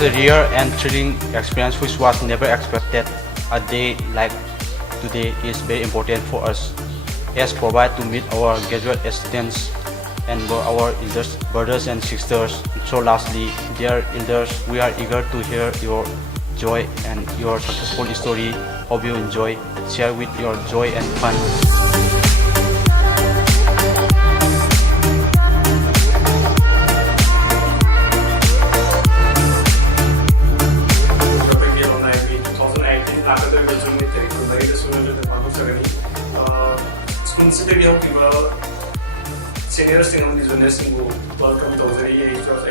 It's a rare and thrilling experience which was never expected. A day like today is very important for us as provide to meet our graduate students and our elders, brothers and sisters. So lastly, dear elders, we are eager to hear your joy and your successful story. Hope you enjoy. Share with your joy and fun. Seniors and juniors welcome to the age of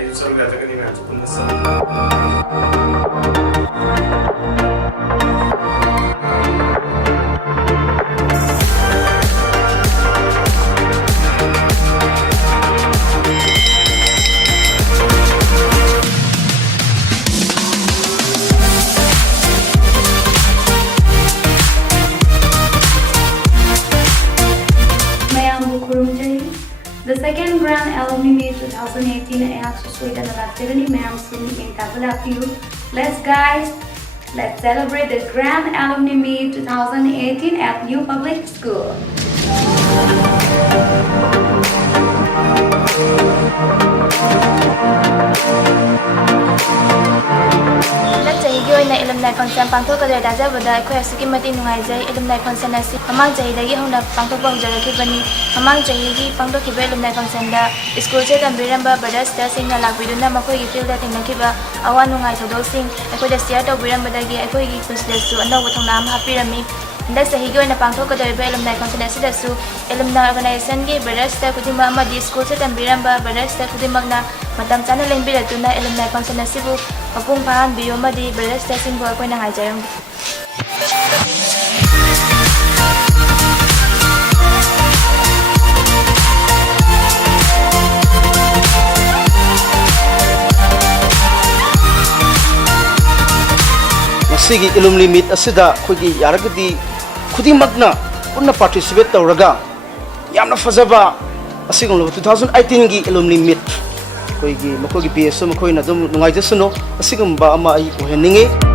The second Grand Alumni Meet 2018 ay susuitan na natin ni Ma'am Sumi in Kavalapyu. Let's celebrate the Grand Alumni Meet 2018 at New Public School. Alumni Function pangthokadre dajabada akhoi asiki mati nungaijai alumni function asi hamang jahi dagi hona pangthokpa hujarakibani hamang jahi gi pangthokhiba alumni function da school se tambiramba brothers da singna lakbiduna makhoi gi field da thengnakiba awa nungai thodok sing akhoi da share tawbiramba dagi akhoi gi principal su anau thongna am hapirami da sahi gi oina pangthokadre alumni function asi da su alumni organization gi brothers da kudima amadi school se tambiramba brothers da kudimakna matam chana lenbiratuna alumni function asibu mapung phan biyo madi brothers da singbo akhoi na ngaijarang Sigi alumni meet asida khogi yaragdi khudimagna punna participate tawraga yamna fazaba asigong 2018 gi alumni meet khogi makogi PSO makhoina dum nungai jasno asigum ba ama ai oheninge